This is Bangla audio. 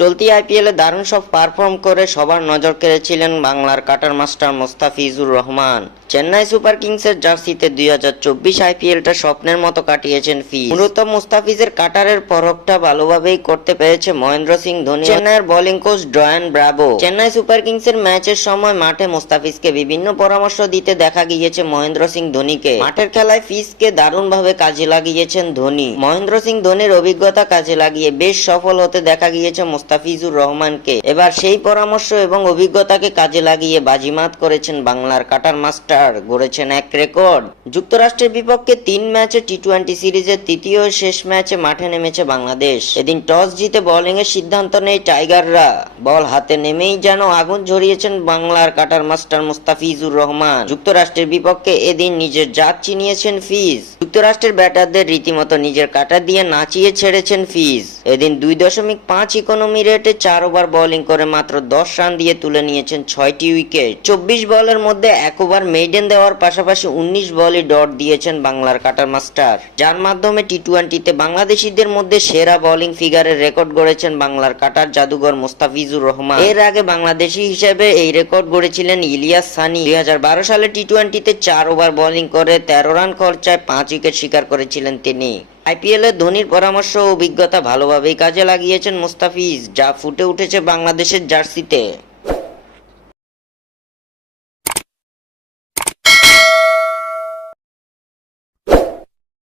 চলতি আইপিএলে দারুণ সব পারফর্ম করে সবার নজর কেড়েছিলেন বাংলার cutter master Mustafizur Rahman. Chennai super কিংসের জার্সিতে 2024 আইপিএলটা স্বপ্নের মতো কাটিয়েছেন ফিজ। মূলত মুস্তাফিজের কাটারের পরখটা ভালোভাবেই করতে পেরেছে মহেন্দ্র সিং ধোনি, চেন্নাইয়ের bowling coach Dwayne Bravo. Chennai super কিংসের ম্যাচের সময় মাঠে মুস্তাফিজকে বিভিন্ন পরামর্শ দিতে দেখা গিয়েছে মহেন্দ্র সিং ধোনিকে। মাঠের খেলায় ফিজকে দারুণভাবে কাজে লাগিয়েছেন ধোনি। মহেন্দ্র সিং ধোনির অভিজ্ঞতা কাজে লাগিয়ে বেশ সফল হতে দেখা গিয়েছে মুস্তাফিজুর রহমানকে। এবার সেই পরামর্শ এবং অভিজ্ঞতাকে কাজে লাগিয়ে বাজিমাত করেছেন বাংলার কাটার মাস্টার, গড়েছেন এক রেকর্ড। যুক্তরাষ্ট্রের বিপক্ষে 3 ম্যাচে টি-20 সিরিজের তৃতীয় ও শেষ ম্যাচে মাঠে নেমেছে বাংলাদেশ। এদিন টস জিতে বোলিং এর সিদ্ধান্ত নেয় টাইগাররা। বল হাতে নেমেই যেন আগুন ঝরিয়েছেন বাংলার কাটার মাস্টার মুস্তাফিজুর রহমান। যুক্তরাষ্ট্রের বিপক্ষে এদিন নিজের জাত চিনিয়েছেন ফিজ। যুক্তরাষ্ট্রের ব্যাটারদের রীতিমতো নিজের কাটা দিয়ে নাচিয়ে ছেড়েছেন ফিজ। এদিন 2.5 ইকোনমি রেটে 4 ওভার বোলিং করে মাত্র 10 রান দিয়ে তুলে নিয়েছেন 6টি উইকেট। 24 বলের মধ্যে 1 ওভার মেইডেন দেওয়ার পাশাপাশি 19 বলই ডট দিয়েছেন বাংলার কাটার মাস্টার, যার মাধ্যমে টি-20তে বাংলাদেশিদের মধ্যে সেরা বোলিং ফিগারের রেকর্ড গড়েছেন বাংলার কাটার জাদুঘর মুস্তাফিজুর রহমান। এর আগে বাংলাদেশি হিসেবে এই রেকর্ড গড়েছিলেন ইলিয়াস সানি। 2012 সালে টি-20তে 4 ওভার বোলিং করে 13 রান খরচায় 5 উইকেট শিকার করেছিলেন তিনি। আইপিএলে ধোনির পরামর্শ ও অভিজ্ঞতা ভালোভাবেই কাজে লাগিয়েছেন মুস্তাফিজ, যা ফুটে উঠেছে বাংলাদেশের জার্সিতে।